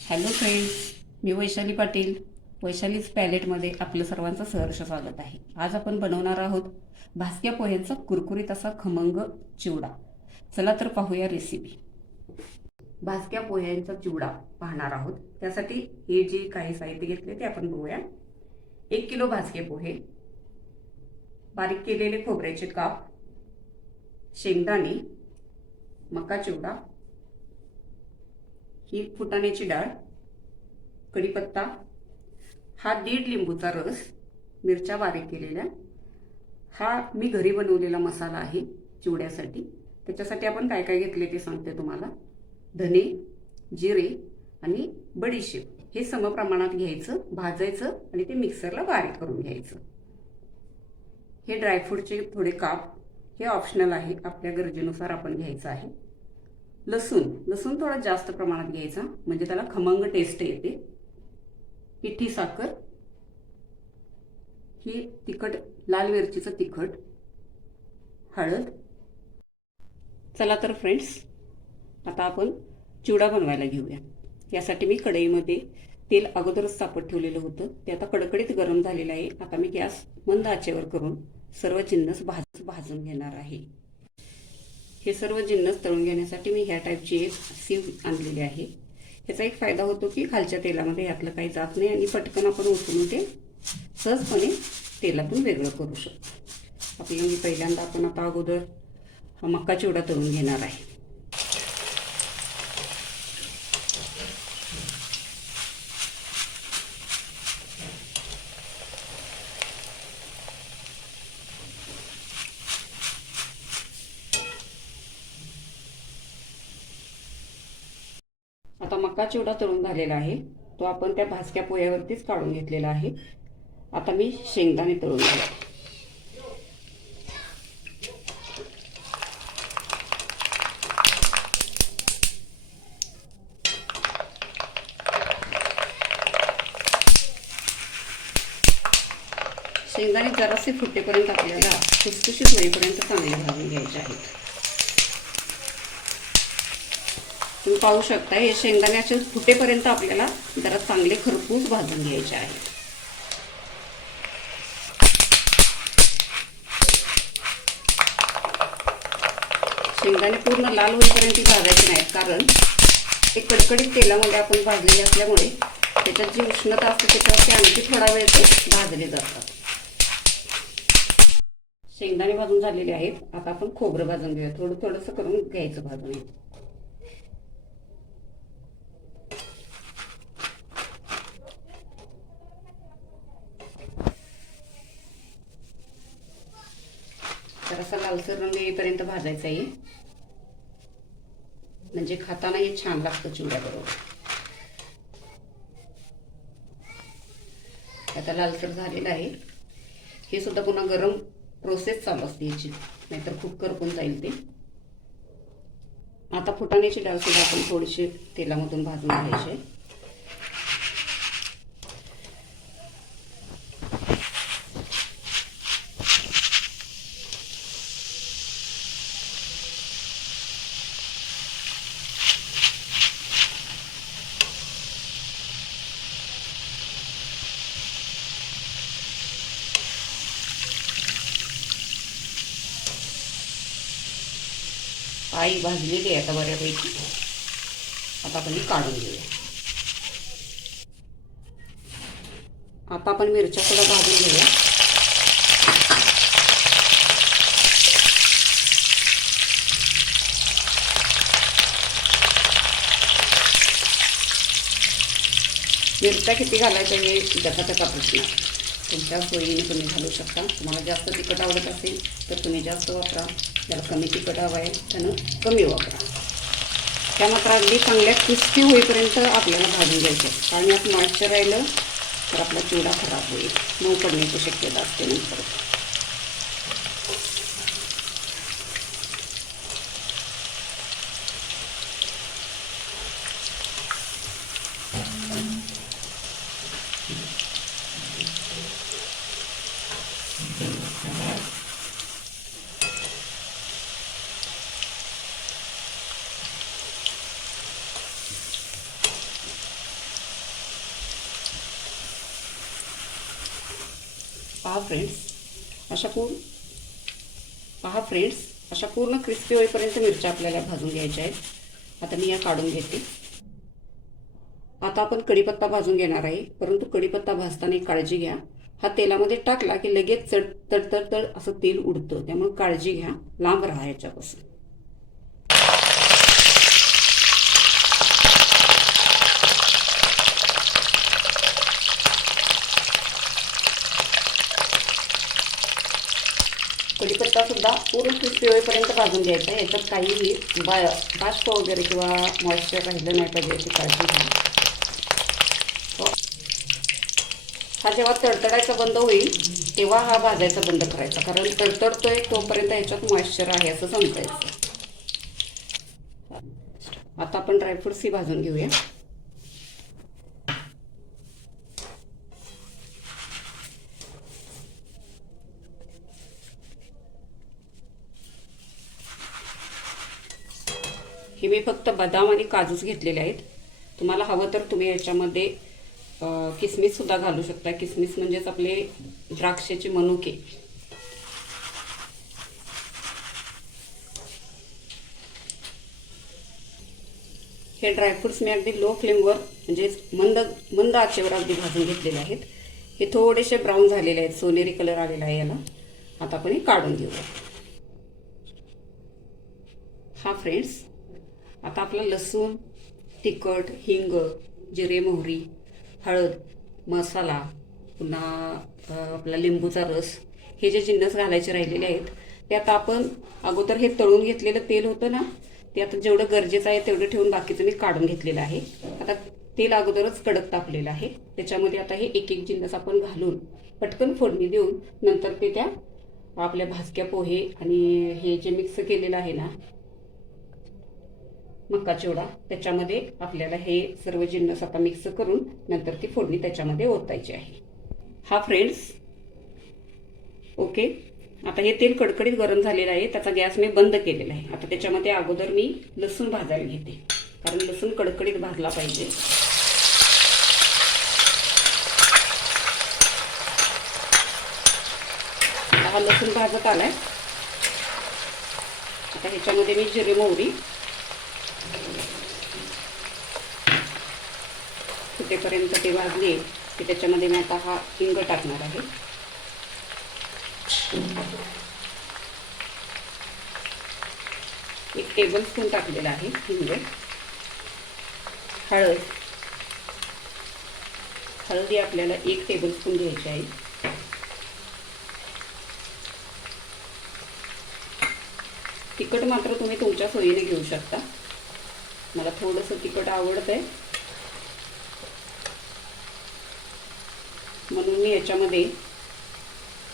Hello friends मी वैशाली पाटील. वैशालीच पॅलेटमध्ये आपलं सर्वांचं सहर्ष स्वागत आहे. आज आपण बनवणार आहोत भास्क्या पोह्यांचा कुरकुरीत असा खमंग चिवडा. चला तर पाहूया रेसिपी भाजक्या पोह्यांचा चिवडा पाहणार आहोत. त्यासाठी हे जे काही साहित्य घेतले ते आपण बघूया. एक किलो भाजके पोहे बारीक केलेले खोबऱ्याचे काप शेंगदाणे मका चिवडा ही फुटाण्याची डाळ कढीपत्ता हा दीड लिंबूचा रस मिरच्या बारीक केलेल्या. हा मी घरी बनवलेला मसाला आहे चिवड्यासाठी. त्याच्यासाठी आपण काय काय घेतले ते सांगते तुम्हाला. धने जिरे आणि बडीशेप. हे समप्रमाणात घ्यायचं भाजायचं आणि ते मिक्सरला बारीक करून घ्यायचं. हे ड्रायफ्रूटचे थोडे काप हे ऑप्शनल आहे. आपल्या गरजेनुसार आपण घ्यायचं आहे. लसूण. लसूण थोडा जास्त प्रमाणात घ्यायचा. म्हणजे त्याला खमंग टेस्ट येते. पिठी साखर. ही तिखट लाल मिरचीचं तिखट. हळद. चला तर फ्रेंड्स आता आपण चिवडा बनवायला घेऊया. यासाठी मी कढईमध्ये तेल अगोदरच तापत ठेवलेलं होतं. ते आता कडकडीत गरम झालेलं आहे. आता मी गॅस मंद आचेवर करून सर्व जिन्नस भाज भाजून घेणार आहे. हे सर्व जिन्नस तळून घेण्यासाठी मी ह्या टाईपची एक सीव आणलेली आहे. याचा एक फायदा होतो की खालच्या तेलामध्ये यातलं काही जात नाही आणि पटकन आपण उचलून ते सहजपणे तेलातून वेगळं करू शकतो. आपल्याला पहिल्यांदा आपण आता अगोदर मक्का चिवडा तळून घेणार आहे. आता मका चिवडा तळून झालेला आहे. तो आपण त्या भाजक्या पोह्यावरतीच काढून घेतलेला आहे. आता मी शेंगदाणे तळून घेते. शेंगदाणे जरासे फुटेपर्यंत आपल्याला खुसखुशीत होईपर्यंत चांगले भाजून घ्यायचे आहेत. तुम्ही पाहू शकता हे शेंगदाणे असे फुटेपर्यंत आपल्याला जरा चांगले खरपूस भाजून घ्यायचे आहे. शेंगदाणे पूर्ण लाल होईपर्यंत भाजायचे नाहीत कारण ते कडकडीत तेलामध्ये आपण भाजलेले असल्यामुळे त्याच्यात जी उष्णता असते त्याच्यावर ते आणखी थोडा वेळ ते भाजले जातात. शेंगदाणे भाजून झालेले आहेत. आता आपण खोबरं भाजून घेऊया. थोडं थोडंसं करून घ्यायचं भाजून. जरासा लालसर रंग येईपर्यंत भाजायचा आहे. म्हणजे खाताना हे छान लागतं चिवड्याबरोबर. आता लालसर झालेला आहे. हे सुद्धा पुन्हा गरम प्रोसेस चालू असते याची. नाहीतर खूप करपून जाईल ते. आता फुटाण्याची डाळ सुद्धा आपण थोडीशी तेलामधून भाजून घ्यायची आई भाजलेली आहे आता बऱ्यापैकी. आता आपण ही काढून घेऊया. आता आपण मिरच्या सुद्धा भाजून घेऊया. मिरच्या किती घालायच्या हे त्याचा त्याचा प्रश्न आहे. तुमच्या सोयीने तुम्ही घालू शकता. तुम्हाला जास्त तिखट आवडत असेल तर तुम्ही जास्त वापरा. ज्याला कमी तिखट हवं आहे त्यानं कमी वापरा. त्या मात्र अगदी चांगल्या क्रिस्पी होईपर्यंत आपल्याला भाजून घ्यायचं आहे. कारण यात मॉइश्चर राहिलं तर आपला चिवडा खराब होईल. मऊ पडण्याची शक्यता असते नंतर. पहा फ्रेंड्स अशा पूर्ण पहा फ्रेंड्स अशा पूर्ण क्रिस्पी होईपर्यंत मिरच्या आपल्याला भाजून घ्यायच्या आहेत. आता मी या काढून घेते. आता आपण कढीपत्ता भाजून घेणार आहे. परंतु कढीपत्ता भाजताना एक काळजी घ्या. हा तेलामध्ये टाकला की लगेच चढ तड तड असं तेल उडतं. त्यामुळे काळजी घ्या. लांब राहा याच्यापासून. कढीपत्ता सुद्धा पूर्ण क्रिस्पी होईपर्यंत भाजून घ्यायचा आहे. याच्यात काहीही बा बाष्प वगैरे किंवा मॉइश्चर राहिलं नाही पाहिजे याची काळजी घ्या. हो. हा. जेव्हा तडतडायचा बंद होईल तेव्हा हा भाजायचा बंद करायचा. कारण तडतडतोय तोपर्यंत ह्याच्यात मॉइश्चर आहे असं समजायचं आता आपण ड्रायफ्रुट्सही भाजून घेऊया. हे मी फक्त बदाम आणि काजूच घेतलेले आहेत. तुम्हाला हवं तर तुम्ही याच्यामध्ये किसमिससुद्धा घालू शकता. किसमिस म्हणजेच आपले द्राक्षाचे मनुके. हे ड्रायफ्रुट्स मी अगदी लो फ्लेमवर म्हणजेच मंद मंद आचेवर अगदी भाजून घेतलेले आहेत. हे थोडेसे ब्राऊन झालेले आहेत. सोनेरी कलर आलेला आहे याला. आता आपण हे काढून घेऊया. हा फ्रेंड्स आता आपला लसूण तिखट हिंग जिरे मोहरी हळद मसाला पुन्हा आपला लिंबूचा रस हे जे जिन्नस घालायचे राहिलेले आहेत ते आता आपण अगोदर हे तळून घेतलेलं तेल होतं ना ते आता जेवढं गरजेचं आहे तेवढं ठेवून बाकीचं मी काढून घेतलेलं आहे. आता तेल अगोदरच कडक तापलेलं आहे. त्याच्यामध्ये आता हे एक एक जिन्नस आपण घालून पटकन फोडणी देऊन नंतर ते त्या आपल्या भाजक्या पोहे आणि हे जे मिक्स केलेलं आहे ना मका चिवडा त्याच्यामध्ये आपल्याला हे सर्व जिन्नस आता मिक्स करून नंतर ती फोडणी त्याच्यामध्ये ओतायची आहे. हा फ्रेंड्स ओके आता हे तेल कडकडीत गरम झालेलं आहे त्याचा गॅस मी बंद केलेला आहे. आता त्याच्यामध्ये अगोदर मी लसूण भाजायला घेते कारण लसूण कडकडीत भाजला पाहिजे. आता हा लसूण भाजत आलाय. आता ह्याच्यामध्ये मी जिरे मोहरी फुटेपर्यंत ते भाजले की त्याच्यामध्ये मी आता हा हिंग टाकणार आहे. एक टेबल स्पून टाकलेला आहे हिंग. हळद. हळदी आपल्याला एक टेबल स्पून घ्यायची आहे. तिखट मात्र तुम्ही तुमच्या सोयीने घेऊ शकता. मला थोडंसं तिखट आवडतंय. आहे मी याच्यामध्ये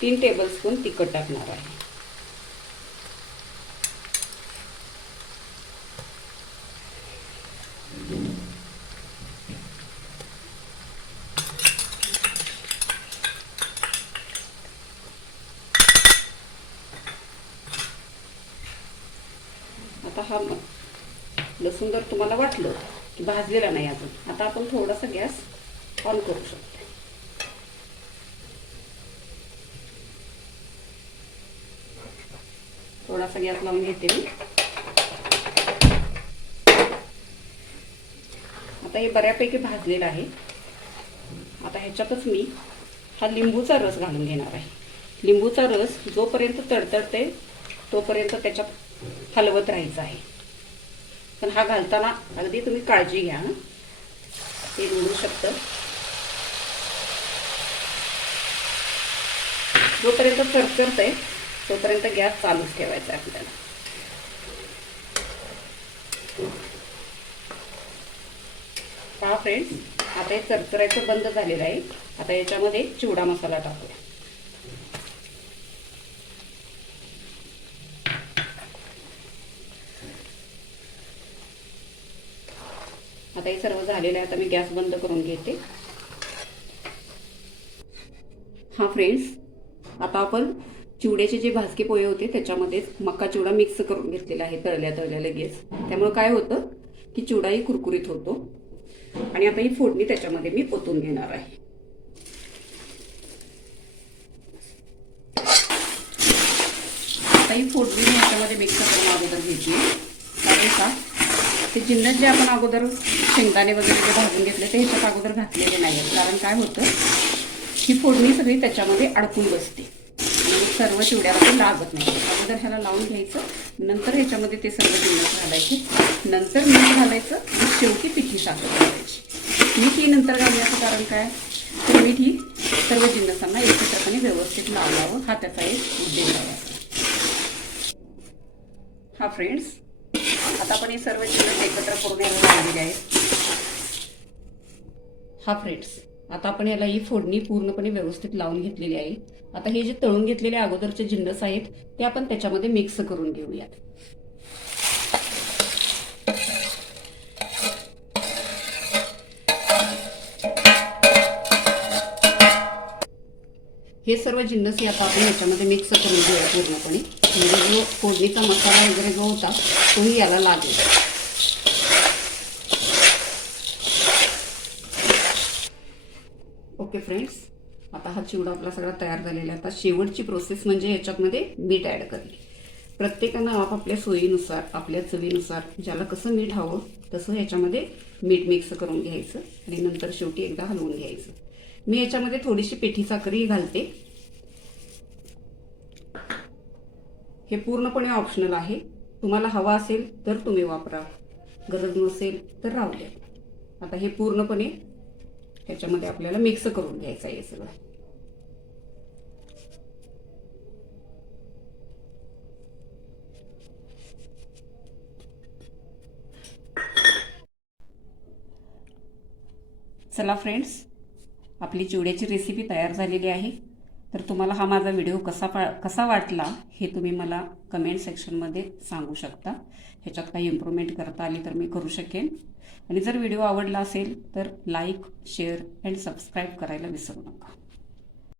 तीन टेबलस्पून तिखट टाकणार आहे. आता हा लसूण जर तुम्हाला वाटलं की भाजलेला नाही अजून आता आपण थोडासा गॅस ऑन करू शकतो. थोडासा गॅस लावून घेते मी आता हे बऱ्यापैकी भाजलेलं आहे. आता ह्याच्यातच मी हा लिंबूचा रस घालून घेणार आहे. लिंबूचा रस जोपर्यंत तडतडते तोपर्यंत त्याच्यात हलवत राहायचं आहे. पण हा घालताना अगदी तुम्ही काळजी घ्या ना ते उडू शकतं. जोपर्यंत चरचरतंय तोपर्यंत गॅस चालूच ठेवायचा आहे आपल्याला. पहा फ्रेंड्स आता हे चरचरायचं बंद झालेलं आहे. आता याच्यामध्ये चिवडा मसाला टाकूया. आता हे सर्व झालेलं आहे आता मी गॅस बंद करून घेते. हा फ्रेंड्स आता आपण चिवड्याचे जे भाजके पोहे होते त्याच्यामध्ये मका चिवडा मिक्स करून घेतलेला आहे तळल्या तळल्या लगेच. त्यामुळे काय होतं की चिवडाही कुरकुरीत होतो. आणि आता ही फोडणी त्याच्यामध्ये मी ओतून घेणार आहे. आता ही फोडणी मी ह्याच्यामध्ये मिक्स करून अगोदर घेतली. कारण का? ते जिन्नस जे आपण अगोदर शेंगदाणे वगैरे जे भाजून घेतले ते ह्याच्यात अगोदर घातलेले नाही आहेत कारण काय होतं? ही फोडणी सगळी त्याच्यामध्ये अडकून बसते. सर्व चिवड्याला लागत नाही. अगोदर ह्याला लावून घ्यायचं नंतर ह्याच्यामध्ये ते सर्व जिन्नस घालायचे. नंतर मीठ घालायचं आणि शेवटी पिठी साखर घालायची. मीठ ही नंतर घालण्याचं कारण काय? तर मीठ ही सर्व जिन्नसांना एकत्रपणे व्यवस्थित लावावं. हा त्याचा एक उद्देश आहे. हा फ्रेंड्स आता आपण हे सर्व जिन्नस एकत्र करून याला लावलेले आहेत. हा फ्रेंड्स आता आपण याला ही फोडणी पूर्णपणे व्यवस्थित लावून घेतलेली आहे. आता हे जे तळून घेतलेले अगोदरचे जिन्नस आहेत ते आपण त्याच्यामध्ये मिक्स करून घेऊयात. हे सर्व जिन्नस हे आता आपण याच्यामध्ये मिक्स करून घेऊया पूर्णपणे. म्हणजे जो फोडणीचा मसाला वगैरे जो होता तोही याला लागेल. ओके फ्रेंड्स आता हा चिवडा आपला सगळा तयार झालेला आहे. आता शेवटची प्रोसेस म्हणजे ह्याच्यामध्ये मीठ ॲड करणे. प्रत्येकानं आपापल्या सोयीनुसार आपल्या चवीनुसार ज्याला कसं मीठ हवं तसं ह्याच्यामध्ये मीठ मिक्स करून घ्यायचं आणि नंतर शेवटी एकदा हलवून घ्यायचं. मी ह्याच्यामध्ये थोडीशी पिठी साखरही घालते. हे पूर्णपणे ऑप्शनल आहे. तुम्हाला हवा असेल तर तुम्ही वापरा. गरज नसेल तर राहू द्या. आता हे पूर्णपणे ह्याच्यामध्ये आपल्याला मिक्स करून घ्यायचं आहे सगळं. चला फ्रेंड्स आपली चिवड्याची रेसिपी तयार झालेली आहे. तर तुम्हाला हा माझा व्हिडिओ कसा पा कसा वाटला हे तुम्ही मला कमेंट सेक्शनमध्ये सांगू शकता. ह्याच्यात काही इम्प्रूव्हमेंट करता आली तर मी करू शकेन. आणि जर व्हिडिओ आवडला असेल तर लाईक शेअर अँड सबस्क्राईब करायला विसरू नका.